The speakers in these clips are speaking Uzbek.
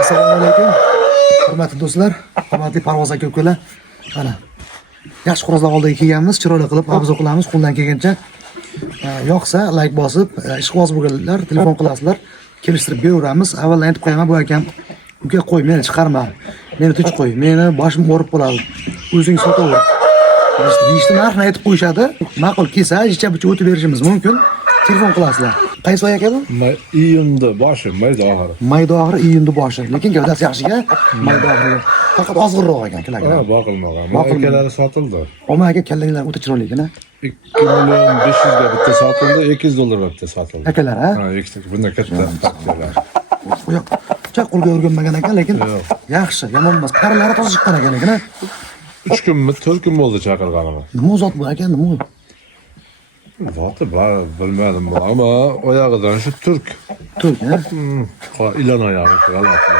Assalomu alaykum. Hurmatli do'stlar, hurmatli Parvoz aka ukalar. Mana yaxshi xo'rozlar oldiga kelganmiz, chiroyli qilib obzor qilamiz qo'ldan kelgancha. Yoqsa like bosib, ishqiboz bo'lganlar telefon qilasizlar, kelishtirib beraveramiz. Avval aytib qo'yaman, bu akam uka qo'y, meni chiqarma. Meni tinch qo'y. Meni boshim o'rib qoladi. O'zing sotaver. Deyishdi, narxni aytib qo'yishadi. Ma'qul kelsa, ichcha-bucha o'tib berishimiz mumkin. Telefon qilasizlar. Qaysi oy aka bu? Iyunda boshi, mayda oxiri. Mayda oxiri, iyunda boshi. Lekin gavdasi yaxshiga, mayda oxiri. Faqat ozg'irroq ekan kilogram. Ha, boqilmagan. Makalari sotildi. Oma aka kallanglar o'ta chiroyli ekan. 2 million 500 ga bitta sotildi, 200 dollarga bitta sotildi. Akalar, ha? Ha, ikkita bunday katta aksiyalar. Bu yoq qo'lga o'rganmagan ekan, lekin yaxshi, yomon emas. Qaralari toza chiqqan ekan lekin. 3 kunmi, 4 kun bo'ldi chaqirganimiz. Nima zot bu aka, nima? Zoti bor, bilmadim bu, ammo oyog'idan shu turk. Turk, ha? Ilon oyog'i g'alati.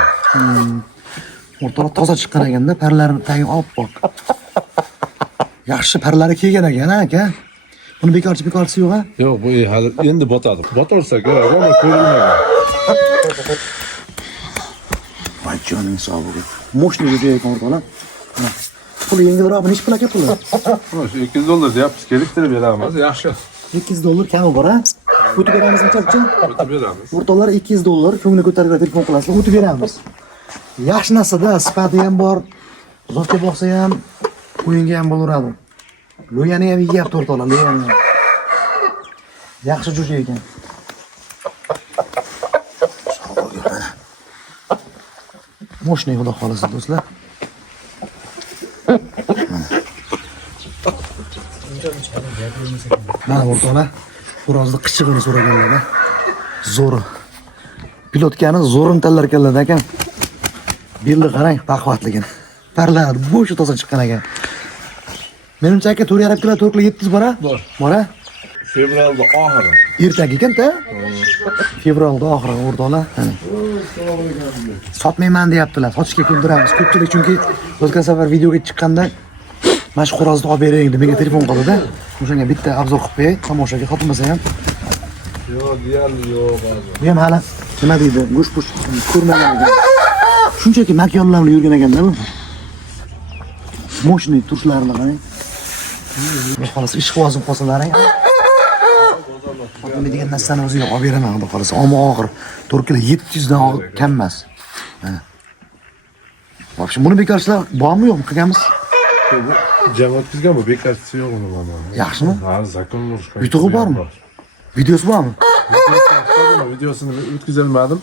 O'rtoq toza chiqqan ekanda, parlarini tagi oppoq. Yaxshi parlari kelgan ekan, aka. Buni bekorchi yo'q, ha? Yo'q, bu hali endi botadi. Botorsa kerak, ammo ko'rilmagan. Voy joning sog' bo'lsin. Moshni yurgan ekan o'rtoqlar. Puli yengilroq, nechi pul aka puli? Shu 200 dollar deyapmiz, kelishtirib beramiz, yaxshi. 200 dollar kami bor, ha? O'tib beramizmi, chapcha? O'tib beramiz. O'rtoqlar 200 dollar ko'ngli ko'tarib telefon qilasizlar, o'tib beramiz. Yaxshi narsa-da, sifati ham bor. Zotga boqsa ham, o'yinga ham bo'laveradi. Lo'yani ham yeyapti o'rtoqlar, lo'yani. Yaxshi jo'ja ekan. Moshni xudo xolasa do'stlar. Mana o'rtoqlar, xo'rozni qichig'ini so'raganlar. Zo'ri. Pilotkani zo'rini tanlar ekanlar ekan. Birli qarang, baquvvatligini. Parladi, bo'shi toza chiqqan ekan. Menimcha aka 4,5 kilo, 4 kilo 700 bor-a? Bor. Fevralda oxiri. Ertaga ekan-da. Fevralda oxiri o'rtoqlar. Sotmayman deyaptilar. Sotishga ko'ndiramiz. Ko'pchilik chunki o'tgan safar videoga chiqqanda mana shu xo'rozni olib bering deb menga telefon qildi-da. O'shanga bitta obzor qilib qo'yay, tomoshaga xotinmasa ham. Yo'q, deyarli yo'q hozir. Bu ham hali nima deydi? Go'sht ko'rmagan ekan. Shunchaki makyonlar bilan yurgan ekanda bu. Moshni turishlarini qarang. Xolos ishqibozim qolsalaring. Xotinmaydigan narsani o'ziga olib beraman, xudo xolasa. Ammo og'ir. 4 kilo 700 dan og'ir kam emas. Mana. Vobshe, buni bekorchilar bormi yo'qmi qilganmiz? Jamoat bizga bu bekarchisi yo'q uni mana. Yaxshimi? Ha, zakon urishgan. Yutug'i bormi? Videosi bormi? Videosini o'tkazolmadim.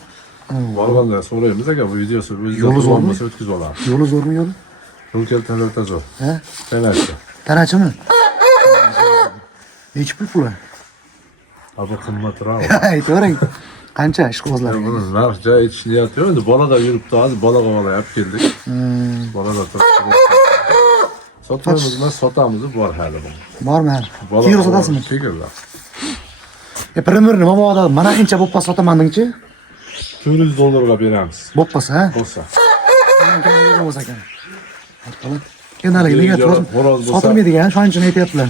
Borganda so'raymiz aka, bu videosi Yo'li zo'rmi? bo'lmasa o'tkazib olamiz. Yo'li zo'rmi yo'li? Yo'l tanlata zo'r. Ha? Tanlachi. Tanachimi? Nechi pul? Abi qimmatroq. Aytavering. Qancha ishqibozlar? Buni narx joy aytish niyati yo'q. Endi bolalar yuribdi, hozir bolaga olib keldik. Bolalar turibdi. Sotamiz, sotamiz, bor hali bu. Bormi hali? Keyin sotasizmi? Tegirlar. Primir nima bo'ladi? Mana incha bo'ppa sotaman dengchi? 400 dollarga beramiz. Bo'ppasa, ha? Bo'lsa. Bo'lsa ekan. Nega sotilmaydigan, shunchani aytyaptilar.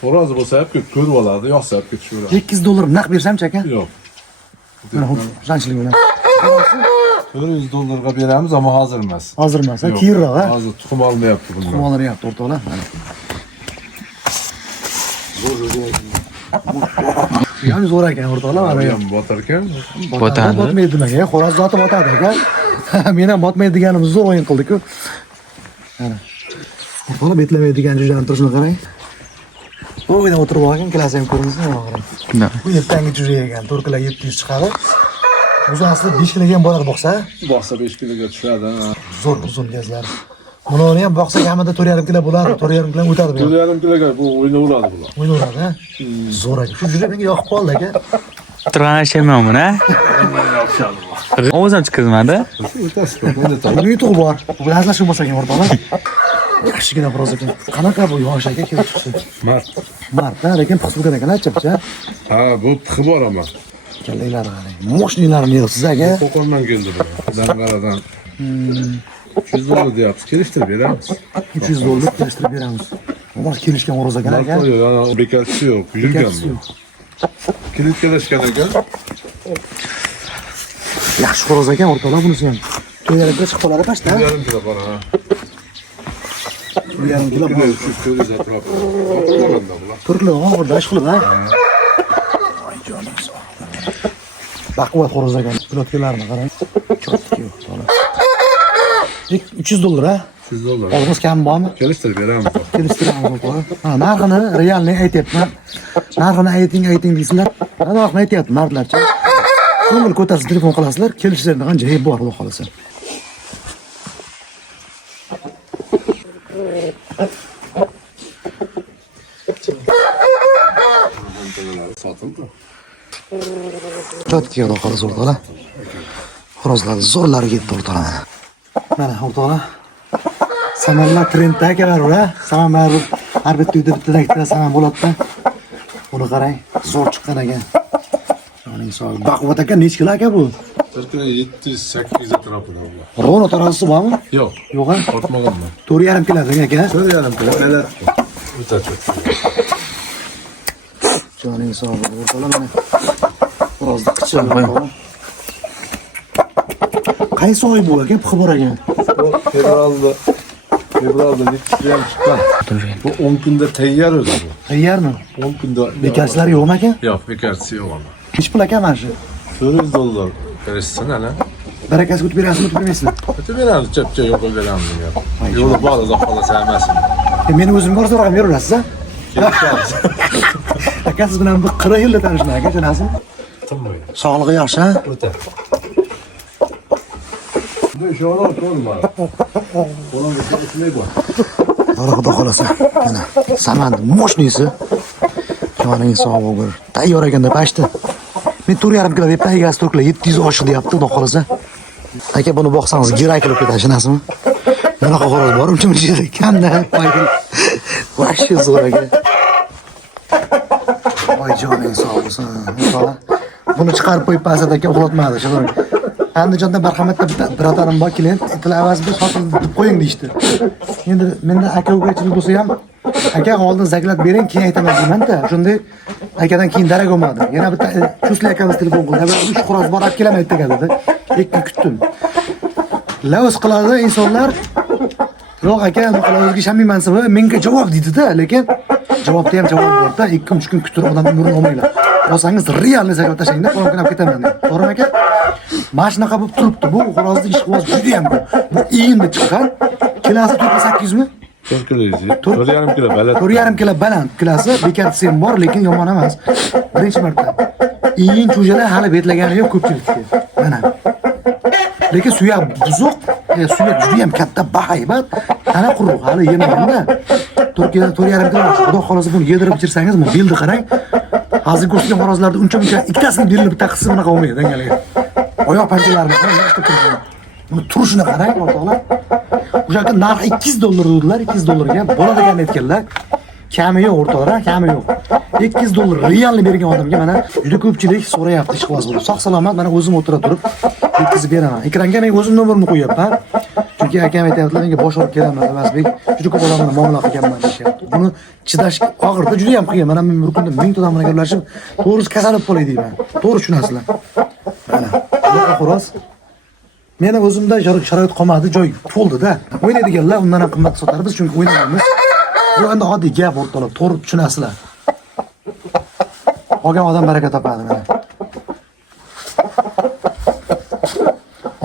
Xo'roz bo'lsa ham ko'rib oladi, yoqsa ham ketishaveradi. 200 dollar naq bersam-chi aka? Yo'q. Mana shunchalik bilan. 400 dollarga beramiz, ammo hozir emas. Hozir emas, ha? Keyinroq, ha? Hozir tuxum olmayapti bundan. Tuxum olmayapti o'rtoqlar. Ham zo'r ekan o'rtoqlar, mana ham botar ekan. Botmaydi nimaga? Xo'roz zoti botadi ekan. Men ham botmaydi deganimiz zo'r o'yin qildik-ku. Mana. O'rtoqlar betlamaydigan jo'jani turishini qarang. O'yda o'tirib olgan, klasi ham ko'rinsizmi oxiri? Bu ertangi jo'ja ekan, 4 kilo 700 chiqadi. O'zi aslida 5 kiloga ham boradi boqsa. Boqsa 5 kiloga tushadi. Zo'r uzun gazlar. Buni ham boqsa kamida 4,5 kilo bo'ladi, 4,5 kilo o'tadi bu. 4,5 kiloga bu o'ynaveradi bular. O'ynaveradi, ha? Zo'r ekan. Shu juda menga yoqib qoldi aka. Turashayman buni. Ovozim chiqizmadi. Buni yutug'i bor. Bu lazlashib bo'lsa kerak o'rtoqlar. Yaxshigina xo'roz ekan. Qanaqa bu yosh aka kelib chiqsin? Mart, lekin pixib bo'lgan ekan, achchapcha. Ha, bu tixi bor ama. Kallaylari qarang. Moshnilarni yig'siz aka. Qo'qondan keldi bu. Zanqaradan. 300 dollar deyapsiz. Kelishtirib beramiz. 300 dollar kelishtirib beramiz. Ular kelishgan xo'roz ekan aka. Yo'q, bekarchisi yo'q. Yurgan bu. Kilitkalashgan ekan. Yaxshi xo'roz ekan o'rtoqlar bunisi ham. To'ylarga chiqib qoladi pashta. 1,5 kilo bor ha. 1,5 kilo bor. Şu söyleyeceğiz etrafı. Bakıyorum da ulan. Turkli o'g'irda ish qilib ha. Voy jonim sog'. Baquvvat xo'roz ekan. Pilotkalarni qarang. Chotki yo'q to'la. $300 ha. $100. Olg'iz kam bormi? Geliştir veremiz. Kelishtiramiz qo'y. Ha, narxini realni aytyapman. Narxini ayting deysizlar. Narxini aytyapman mardlarcha. Ko'ngil ko'tarsa telefon qilasizlar, kelishlardan joyi bor xudo xolasa. Satıldı. Chotki xudo xolasa o'rtoqlar. Xorozlar zo'rlari ketdi o'rtoqlar. Mana o'rtoqlar. Samanlar trendda akalar ura. Saman har bitta uyda bitta saman bo'ladi-da. Buni qarang, zo'r chiqqan ekan. Joning sog'. Baquvvat aka necha kilo aka bu? Türkiye'de 700-800 etrafı da ulan. Rono tarozusi bormi? Yok. Yo'q ha? Korkmadım ben. 4,5 kilo degan aka. Söyleyelim kilo. Neler? Öte çok. Joning sog' o'rtoqlar mana. Birozda qichib qo'yaman. Qaysi oy bu aka? Xabar ekan. Fevral'da yetiştiren çıkan. Bu 10 günde teyyar ödü bu. Tayyormi? 10 günde. Bekarchilar yo'qmi aka? Yok bekarçısı yok ama. Nech pul aka mana shu? $400 verirsin hele. Barakasi o'tib berasizmi, o'tib bermaysizmi? Öte veremez. Çöpçe yok veremez ya. Yolu bağlı da falan sevmezsin. Meni o'zim bor so'rag'im beraverasiz a? Gelişeceğiz. Aka siz bilan bir 40 yilda tanishman aka, tushunasizmi? Tamam. Sog'lig'i yaxshi ha? Öte. Bu iş olur olma. Onun bir ne bu? Xudo xudo xolasa. Mana samand moshnisi. Joning sog' bo'lgur. Tayyor ekan deb aytdi. Men 4,5 kilo deb egasi turklar 700 oshdi deyapti, xudo xolasa. Aka buni boqsangiz giray qilib ketadi, tushunasizmi? Bunaqa xo'roz bor, uncha kamda qo'ydi. Vahshiy zo'r aka. Voy joning sog' bo'lsin. Xudo. Buni chiqarib qo'yib pasat aka uxlatmadi, shunday. Andijonda marhamatda bitta birodarim bor, klient tilavaz bir sotil deb qo'ying deydi. Endi menda aka ukachilik bo'lsa ham aka oldin zaklab bering, keyin aytaman deyman-da. Shunday akadan keyin darak olmadi. Yana bitta Chusli akamiz telefon qildi. "Avval 3 xo'roz bor, olib kelamaydi" dedi. 2 kutdim. Lavz qiladi insonlar. Yo'q aka, unaqa lavzga ishonmayman siz. Menga javob dedi-da, lekin javobda ham javob bor-da. 2-3 kun kutib odam umrini olmaylar. Olsangiz realni zaklab tashlayingda, qo'lga olib ketaman dedi. To'g'rimi aka? Mana shunaqa bo'lib turibdi. Bu xo'rozni ishqiboz juda ham ko'p. Bu endi chiqqan. Kilosi 800 mi? 4 kilo izi. 4,5 kilo balet. 4,5 kilo baland kilosi bekartisi ham bor, lekin yomon emas. Birinchi marta. Iying cho'jalar hali betlagani yo'q ko'pchilikka. Mana. Lekin suyak buzuq, suyak juda ham katta, bahaybat, tana quruq, hali yemagan-da. Turkiyada 4,5 kilo. Xudo xolasa buni yedirib ichirsangiz, bu belni qarang. Hozir ko'rsagan xorozlarda uncha ikkitasini belni bitta qilsa bunaqa bo'lmaydi, dangaliga. Oyoq panjalarini qarang, yaxshi turibdi. Buni turishini qarang, o'rtoqlar. O'sha narxi $200 dedilar, $200 ga bola degan aytganlar. Kami yo'q o'rtoqlar, kami yo'q. $200 realni bergan odamga mana juda ko'pchilik so'rayapti ishqiboz bo'lib. Sog' salomat mana o'zim o'tira turib yetkazib beraman. Ekranga men o'zim nomerimni qo'yapman. Chunki akam aytayaptilar, menga bosh olib kelaman, Amasbek. Juda ko'p odam bilan muomala qilganman deyapti. Buni chidash og'irda juda ham qiyin. Mana men bir kunda 1000 odam bilan gaplashib, to'g'risi kasal bo'lib qolay deyman. To'g'ri tushunasizlar. Mana, bu xo'roz meni o'zimda sharoit qolmadi, joy to'ldi-da. O'ynaydiganlar undan ham qimmat sotamiz, chunki o'ynaymiz. Bu endi oddiy gap o'rtoqlar, to'g'ri tushunasizlar. Olgan odam baraka topadi mana.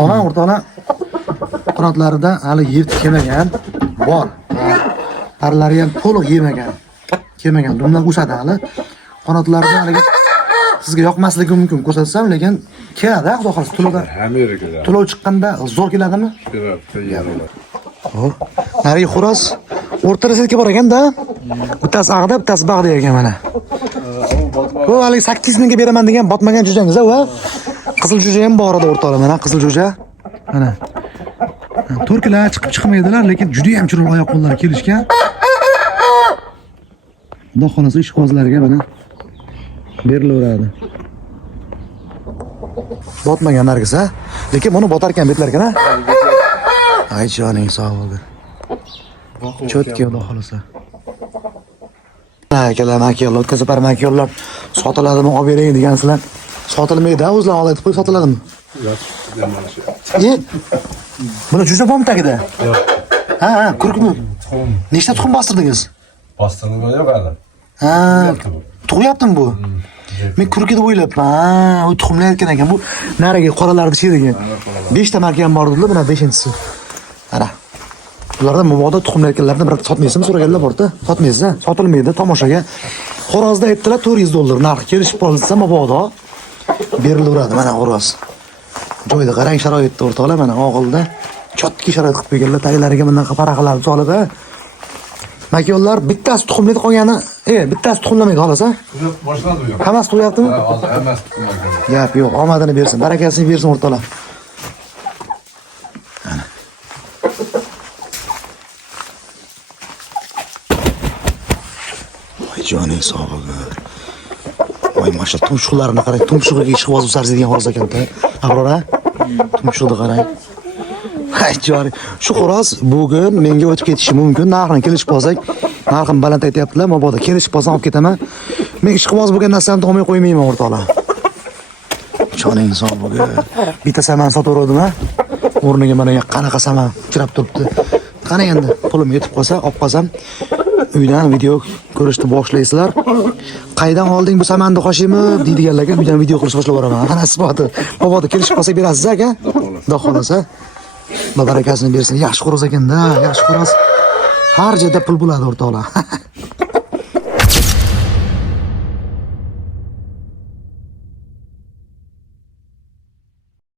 Ona o'rtoqlar qanotlarida hali yeb kelmagan bor. Parlari ham to'liq yemagan. Kelmagan, dumlar o'sadi hali. Qanotlarida hali sizga yoqmasligi mumkin ko'rsatsam, lekin keladi, xudo xolasa to'lovdan. Amerikada. To'lov chiqqanda zo'r keladimi? Biraz teyyar olur. Xo'p. Nari xo'roz o'rtada silka bor ekan-da. Bittasi ag'da, bittasi bag'da ekan mana. Bu hali 8 mingga beraman degan botmagan jo'jangiz va qizil jo'ja ham bor edi o'rtoqlar, mana qizil jo'ja. Mana. Turklar chiqib chiqmaydilar, lekin juda ham chiroyli oyoq qo'llari kelishgan. Xudo xolasa ishqibozlarga mana berilaveradi. Botmagan nargis ha? Lekin buni botar ekan betlarga, ha? Ay joning sog' bo'lsin. Chotki xudo xolasa. Akalar, makiyollar, o'tkazib makiyollar sotiladimi, olib bering degansizlar. Sotilmaydi, o'zlari olib qo'yib sotiladimi? Biraz yaman şey. Buni juda bormi tagida? Yo'q. Ha, kurkmi? Tuxum Nechta tuxum bostirdingiz? bostirma yo'q hali. Ha, tug'yaptimi bu? Men kurki deb o'ylabman. Ha, u tuxumlayotgan ekan. Bu nariga qoralarni ichidagi. 5 ta marka ham bor dedilar, buni 5-inchisi. Ana. Ularda mabodo tuxumlayotganlarni bir sotmaysizmi so'raganlar bor-da. Sotmaysiz, sotilmaydi tomoshaga. Xo'rozda aytdilar $400 narx kelishib qolsa mabodo berilaveradi. Mana xo'roz. Joyda qarang sharoitda o'rtoqlar, mana og'ilda chotki sharoit qilib qo'yganlar. Taglariga bundan paraqalar solib, Makiyonlar bittasi tuxumlaydi, qolgani, bittasi tuxumlamaydi xolos, ha? Yo'q, boshladi u yoq. Hammasi tugyaptimi? Ha, hozir hammasi tuxumlangan. Gap yo'q, omadini bersin, barakasini bersin o'rtoqlar. Ana. Voy joning sog'ligi. Voy mashallah, tumshuqlarini qarang, tumshug'iga ishqib o'zib sarzidigan xolos ekan-da. Abror, ha? Tumshug'ini qarang. Hay joni, shu xo'roz bugun menga o'tib ketishi mumkin. Narxini kelishib qolsak, narxim baland aytyaptilar, mabodo kelishib qolsam olib ketaman. Men ishqiboz bo'lgan narsamni olmay qo'ymayman o'rtoqlar. Joning sog' bo'lgan. Bitta saman sotaverdim, ha? O'rniga mana qanaqa saman kirib turibdi. Qani endi pulim yetib qolsa, olib qolsam, uydan video ko'rishni boshlaysizlar. Qaydan olding bu samanni qo'shaymi deydiganlarga uydan video qilish boshlab boraman. Ana isboti. Mabodo kelishib qolsak berasiz aka? Xudo xolasa. Barakasini bersin. Yaxshi xo'roz ekan-da, yaxshi xo'roz. Har joyda pul bo'ladi o'rtoqlar.